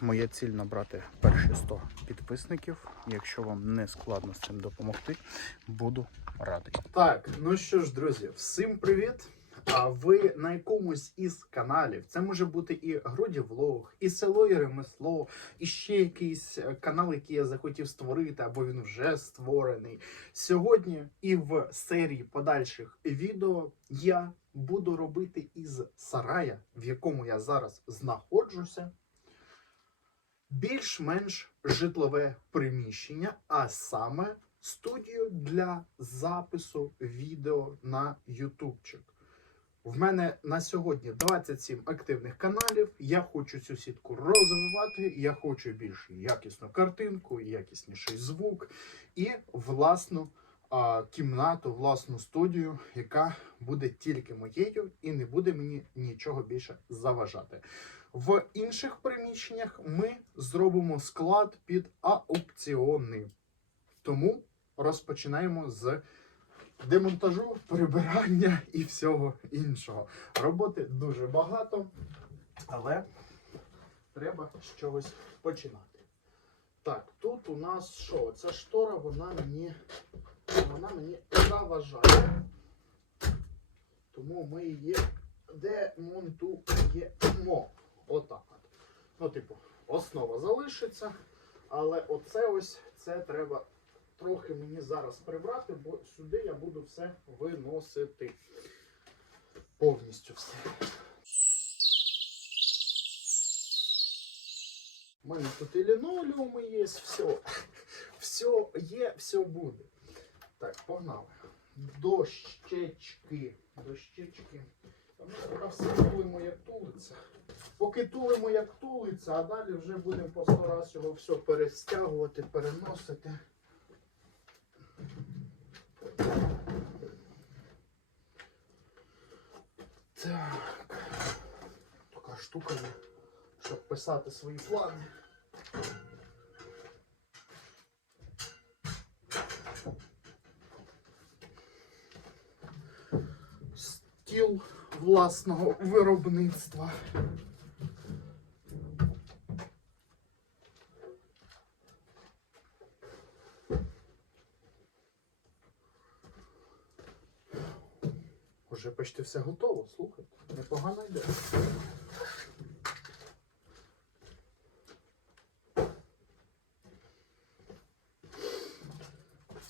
Моя ціль набрати перші 100 підписників. Якщо вам не складно з цим допомогти, буду радий. Так, ну що ж, друзі, всім привіт! А ви на якомусь із каналів. Це може бути і Груді Влог, і село і ремесло, і ще якийсь е, канал, який я захотів створити, або він вже створений. Сьогодні і в серії подальших відео я буду робити із сарая, в якому я зараз знаходжуся, більш-менш житлове приміщення, а саме студію для запису відео на ютубчик. В мене на сьогодні 27 активних каналів. Я хочу цю сітку розвивати. Я хочу більш якісну картинку, якісніший звук і власну кімнату, власну студію, яка буде тільки моєю і не буде мені нічого більше заважати. В інших приміщеннях ми зробимо склад під аукціони. Тому розпочинаємо з демонтажу, прибирання і всього іншого. Роботи дуже багато, але треба з чогось починати. Так, тут у нас що? Ця штора, вона мені, вона мені заважає. Тому ми її демонтуємо. Отак от. Ну, типу, основа залишиться, але оце ось це треба трохи мені зараз прибрати, бо сюди я буду все виносити. Повністю все. У мене тут і лінолеуми є, все. Все є, все буде. Так, погнали. Дощечки. Дощечки. Ми поки все тулимо, як тулиться. Поки тулимо, як тулиться, а далі вже будемо по сто раз його все перестягувати, переносити. Так. Така штука щоб писати свої плани. Стіл власного виробництва. Уже почти все готово, слухайте. Непогано йде.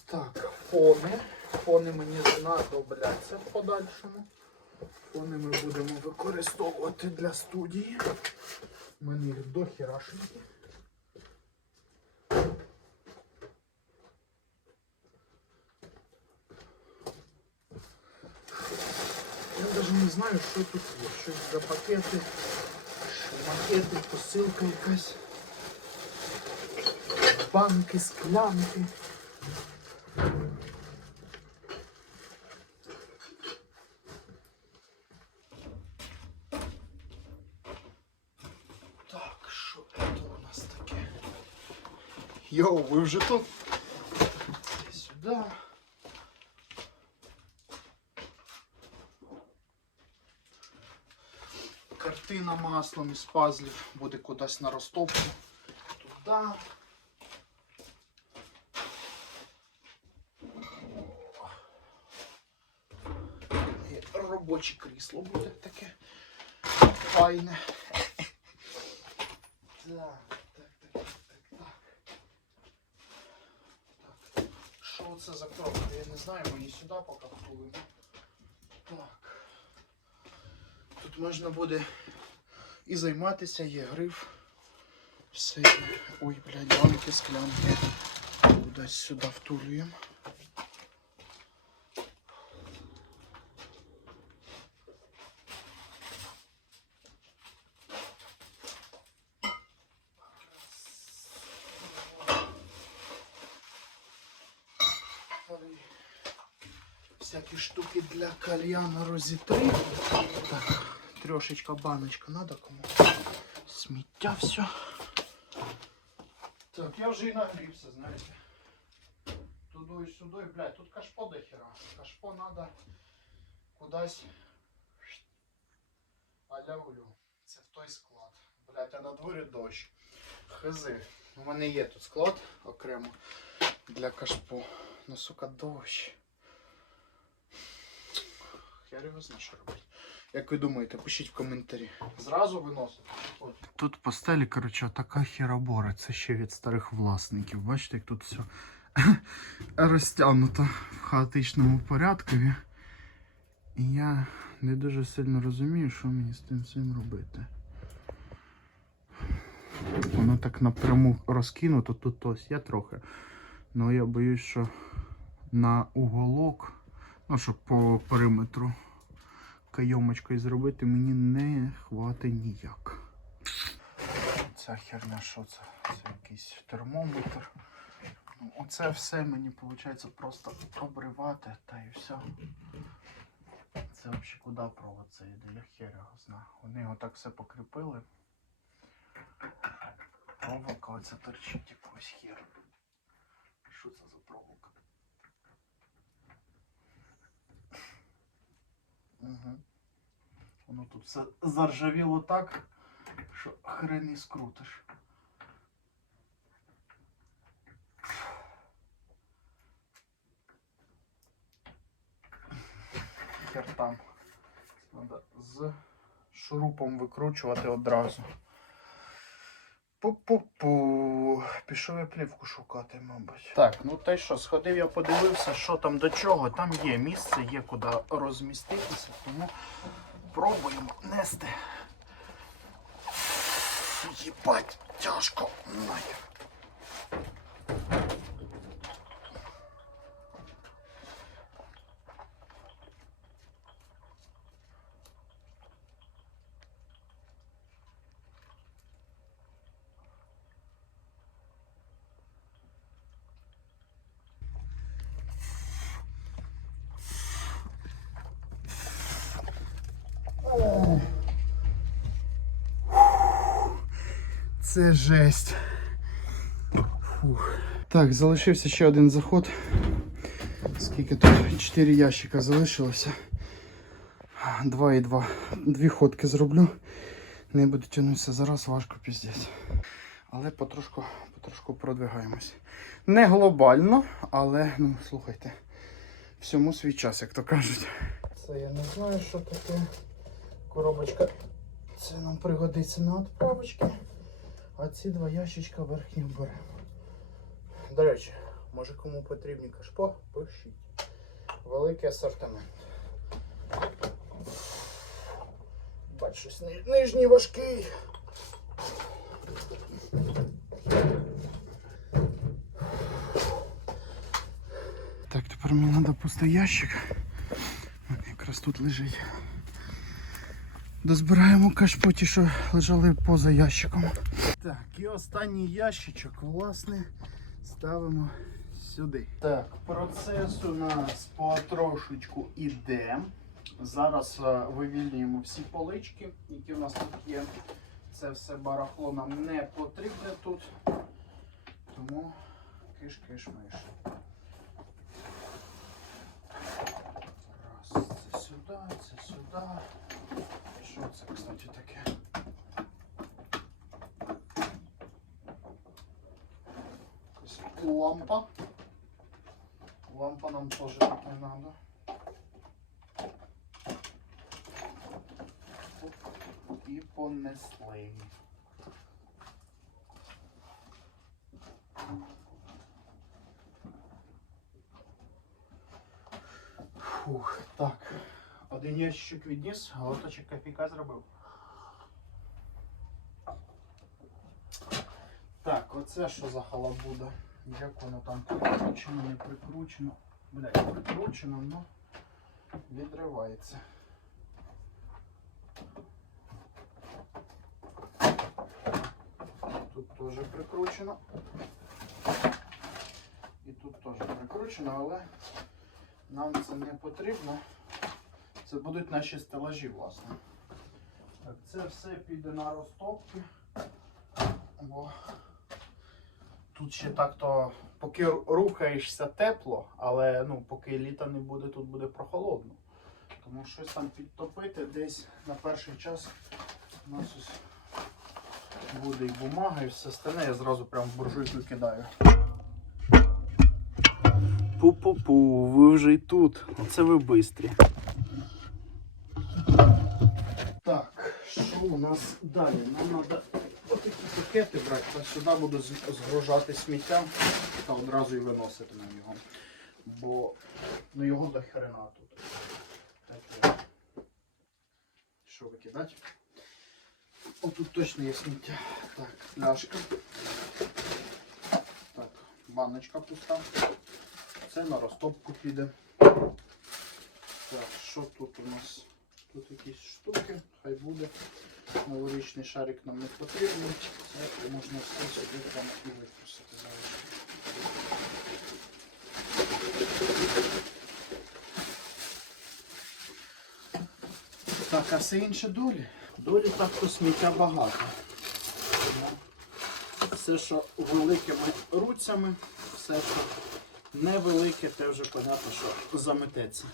Так, фони. Фони мені знадобляться в подальшому. Фони ми будемо використовувати для студії. У мене їх дохерашенькі. Я даже не знаю, що тут є. Що за пакети, макети, посилка якась. Банки, склянки. Так, що це у нас таке? Йоу, ви вже тут? Сюди. Картина маслом із пазлів буде кудись на розтопку. Туди. Робоче крісло буде таке файне. Так, так, так. Так. Що це за? Я не знаю, мені сюди поки втулимо. Так. Тут можна буде і займатися, є гриф. Все. Ой, блядь, банки, склянки. Кудись сюди втулюємо. Всякі штуки для кальяна розітри. Так, трошечка баночка надо кому. Сміття все. Так, я вже і нагрівся, знаєте. Туди і сюди, блядь, тут кашпо до хера. Кашпо надо кудись. Аля улю. Це в той склад. Блядь, а на дворі дощ. Хизи. У мене є тут склад окремо для кашпо. Ну, сука, дощ. Я його знаю, що робити. Як ви думаєте, пишіть в коментарі. Зразу виносити. Тут по стелі, коротше, така хіробора. Це ще від старих власників. Бачите, як тут все розтягнуто в хаотичному порядку. І я не дуже сильно розумію, що мені з тим всім робити. Воно так напряму розкинуто, тут ось є трохи. Ну я боюсь, що на уголок, ну щоб по периметру кайомочкою зробити, мені не хватить ніяк. Ця херня, що це? Це якийсь термометр. Ну, оце все мені виходить просто обривати та і все. Це взагалі куди провод це йде? Я хер його знаю. Вони його так все покріпили. Проволока оця торчить якогось хер. Що це за проволока? Угу. Воно тут все заржавіло так, що хрен і скрутиш. Хер там. Треба з шурупом викручувати одразу. Пу-пу-пу. Пішов я плівку шукати, мабуть. Так, ну та й що, сходив, я подивився, що там до чого. Там є місце, є куди розміститися, тому пробуємо нести. Єбать, тяжко. Це жесть. Фух. Так, залишився ще один заход. Скільки тут? Чотири ящика залишилося. Два і два. Дві ходки зроблю. Не буду тягнутися зараз, важко піздець. Але потрошку, потрошку продвигаємось. Не глобально, але ну слухайте. Всьому свій час, як то кажуть. Це я не знаю, що таке. Коробочка. Це нам пригодиться на відправочки. А ці два ящичка верхні беремо. До речі, може кому потрібні кашпо, пишіть. Великий асортимент. Бачу, нижній важкий. Так, тепер мені треба пустий ящик. Якраз тут лежить. Дозбираємо кашпо ті, що лежали поза ящиком. Так, і останній ящичок, власне, ставимо сюди. Так, процес у нас потрошечку іде. Зараз е, вивільнюємо всі полички, які у нас тут є. Це все барахло нам не потрібне тут. Тому киш-киш-миш. Раз, це сюди, це сюди. Що кстати? Якась лампа. Лампа нам теж тут не. Оп, І понесли. Фух, так. Один ящик відніс, глоточок кофійка зробив. Так, оце що за халабуда? Як воно там прикручено, не прикручено. Блять, прикручено, но відривається. Тут теж прикручено. І тут теж прикручено, але нам це не потрібно. Це будуть наші стелажі, власне. Так, це все піде на розтопки. Бо тут ще так-то, поки рухаєшся тепло, але ну, поки літа не буде, тут буде прохолодно. Тому щось там підтопити десь на перший час у нас ось буде і бумага, і все остальне, я зразу прям в буржуйку кидаю. Пу-пу-пу, ви вже і тут. Оце ви бистрі. Так, що у нас далі? Нам треба отакі пакети брати, та сюди буду згружати сміття та одразу і виносити на його. Бо ну його до хрена тут. Таке. Що викидати? О, тут точно є сміття. Так, пляшка. Так, баночка пуста. Це на розтопку піде. Так, що тут у нас? Тут якісь штуки, хай буде. Новорічний шарик нам не потрібен. Це можна все сюди там і випустити залишити. Так, а все інше долі. Долі так то сміття багато. Все, що великими руцями, все, що невелике, те вже понятно, що замететься.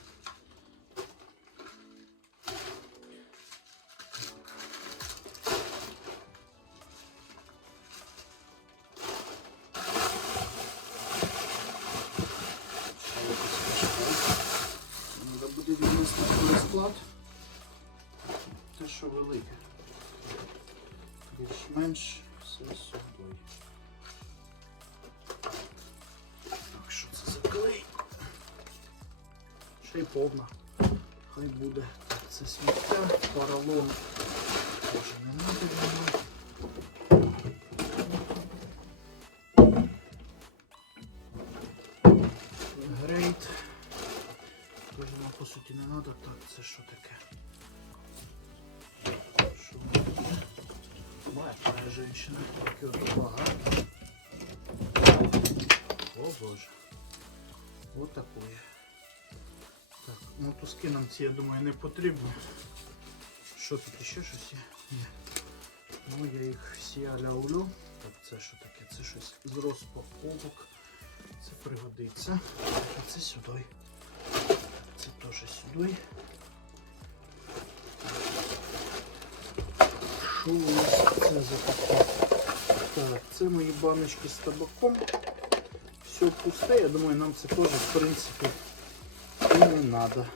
По суті не треба. Так, це що таке? Що таке? Моя. Таке от багато. О боже. Вот такое. Так, мотузки нам ці, я думаю, не потрібно. Що тут ще щось є? Ні. Ну я їх всі аляулю. Так, це що таке? Це щось з розпаковок. Це пригодиться. А це сюди. Теж сюди. Що у нас це за? Так, це мої баночки з табаком. Все пусте, я думаю, нам це теж, в принципі, і не треба.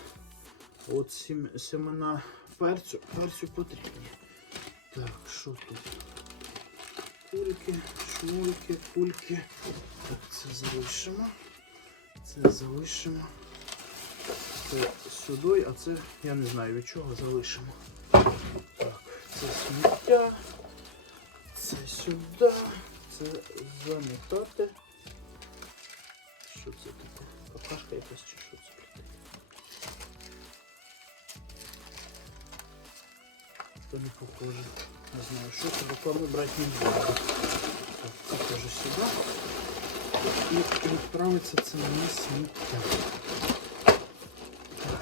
От семена перцю, перцю потрібні. Так, що тут? Кульки, шмульки, кульки. Так, це залишимо. Це залишимо. Це сюди, а це я не знаю від чого залишимо. Так, це сміття. Це сюди. Це замітати. Що це таке? Какашка якась чи що це? То не похоже. Не знаю, що це, бо брати не буду. Так, теж сюди. І відправиться це на сміття. Так.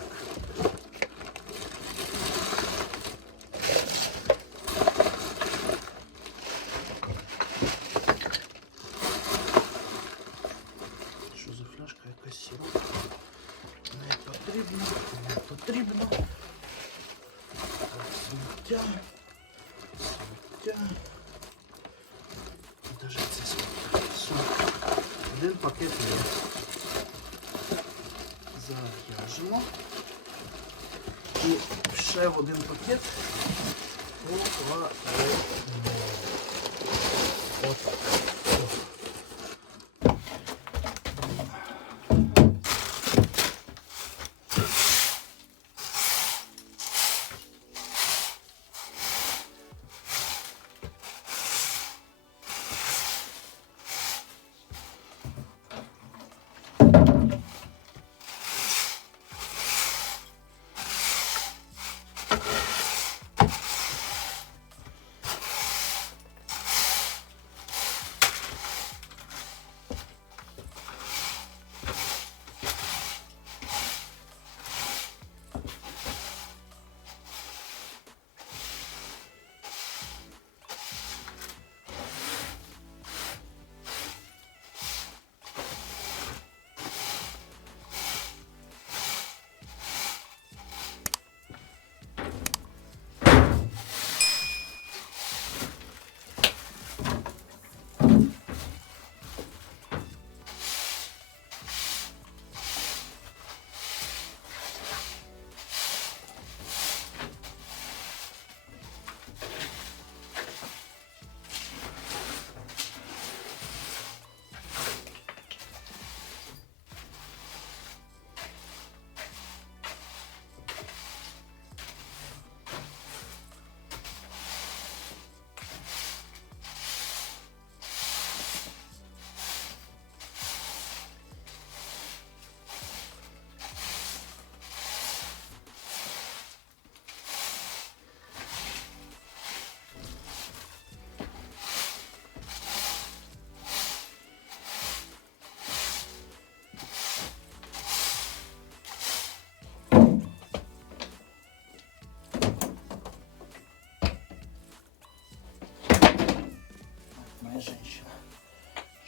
Що за фляжка якась сіроп? Не потрібно, не потрібно. Так, сміття. Сміття. Даже це. Один пакет є. Зав'яжемо. І ще в один пакет покладемо. Отак.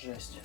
Жесть.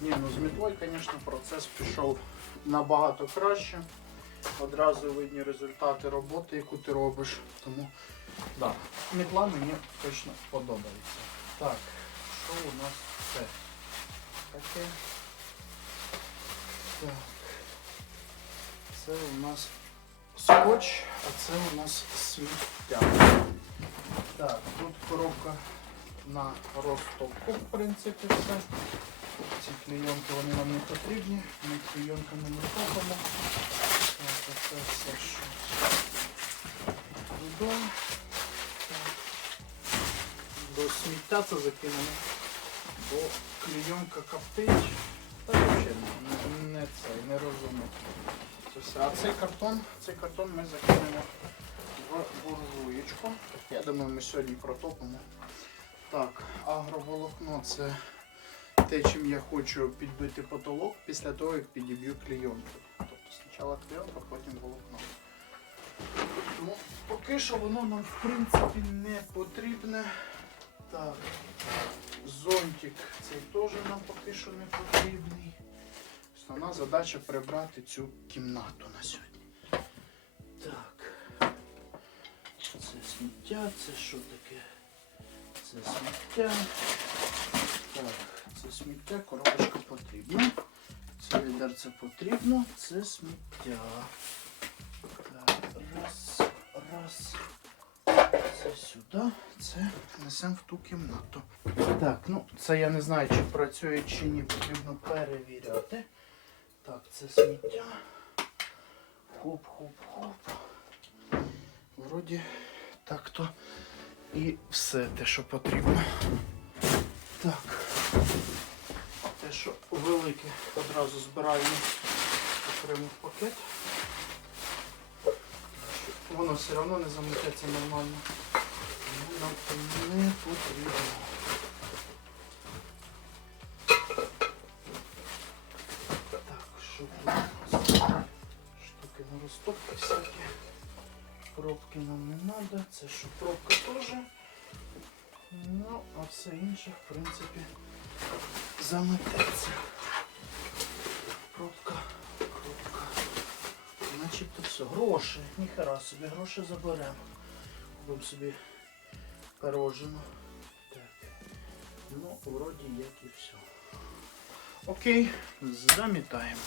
Ні, ну з мітлою, звісно, процес пішов набагато краще. Одразу видні результати роботи, яку ти робиш. Тому да, мітла мені точно подобається. Так, що у нас це? Таке. Так. Це у нас скотч, а це у нас сміття. Так, тут коробка на розтовку, в принципі, все. Ці клейонки вони нам не потрібні, ми клейонками не топимо. Так, оце все, що туди. До сміття це закинемо, бо клейонка коптить. Та взагалі не, не це, не розумно. Це все. А цей картон, цей картон ми закинемо в буржуєчку. Я думаю, ми сьогодні протопимо. Так, агроволокно це те, чим я хочу підбити потолок після того, як підіб'ю клейонку. Тобто спочатку клейонка, потім волокно. Ну, поки що воно нам в принципі не потрібне. Так, зонтик цей теж нам поки що не потрібний. Основна задача прибрати цю кімнату на сьогодні. Так. Це сміття, це що таке? Це сміття. Так, це сміття, коробочка потрібна. Це відерце потрібно, це сміття. Так, раз, раз. Це сюди, це несемо в ту кімнату. Так, ну це я не знаю, чи працює, чи ні, потрібно перевіряти. Так, це сміття. Хоп-хоп-хоп. Вроді так-то і все те, що потрібно. Так. Те, що велике, одразу збираємо окремо в пакет. Воно все одно не замикається нормально. Нам не потрібно. Так, що тут у нас? Штуки на розтопки всякі. Пробки нам не треба, це що пробка теж. Ну, а все інше, в принципі, замететься. Пробка, пробка. Начебто все. Гроші. Ніхера собі, гроші заберемо. Купимо собі пирожину. Так. Ну, вроді як і все. Окей, замітаємо.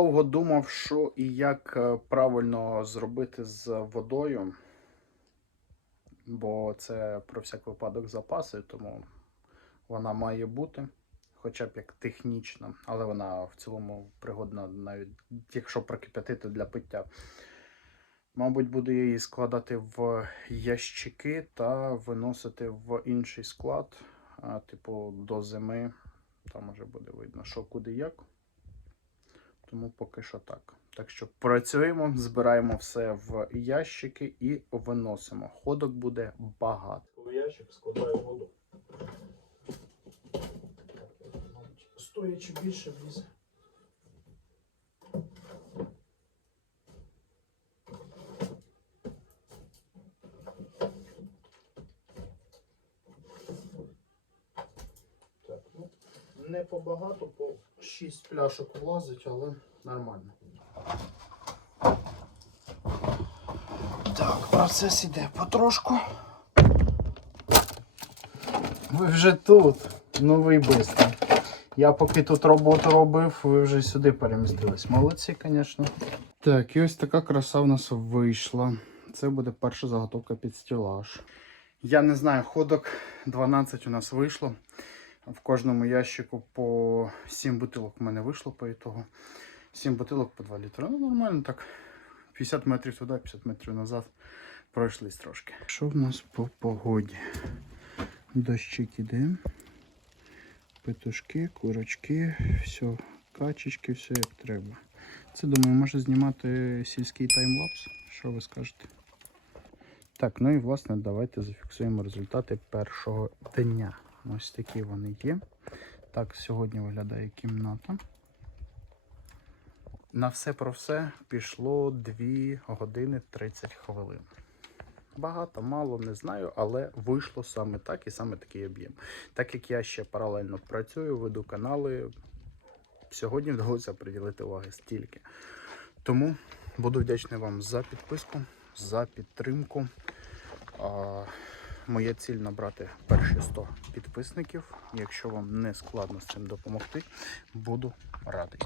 Довго думав, що і як е, правильно зробити з водою, бо це про всяк випадок запаси, тому вона має бути, хоча б як технічна, але вона в цілому пригодна навіть якщо прокип'ятити для пиття. Мабуть, буду її складати в ящики та виносити в інший склад, типу до зими. Там вже буде видно, що куди як. Тому поки що так. Так що працюємо, збираємо все в ящики і виносимо. Ходок буде багато. В ящик складаю воду. Стоячи більше влізе. Так, ну, не побагато, по 6 пляшок влазить, але нормально. Так, процес іде потрошку. Ви вже тут. Ну ви бистро. Я поки тут роботу робив, ви вже сюди перемістились. Молодці, звісно. Так, і ось така краса в нас вийшла. Це буде перша заготовка під стілаж. Я не знаю, ходок 12 у нас вийшло. В кожному ящику по 7 бутилок в мене вийшло по ітогу. 7 бутилок по 2 літри. Ну, нормально так. 50 метрів туди, 50 метрів назад. Пройшлись трошки. Що в нас по погоді? Дощик іде. Петушки, курочки, все, качечки, все як треба. Це, думаю, може знімати сільський таймлапс. Що ви скажете? Так, ну і власне давайте зафіксуємо результати першого дня. Ось такі вони є. Так, сьогодні виглядає кімната. На все про все пішло 2 години 30 хвилин. Багато, мало, не знаю, але вийшло саме так і саме такий об'єм. Так як я ще паралельно працюю, веду канали, сьогодні вдалося приділити уваги стільки. Тому буду вдячний вам за підписку, за підтримку. Моя ціль набрати перші 100 підписників. Якщо вам не складно з цим допомогти, буду радий.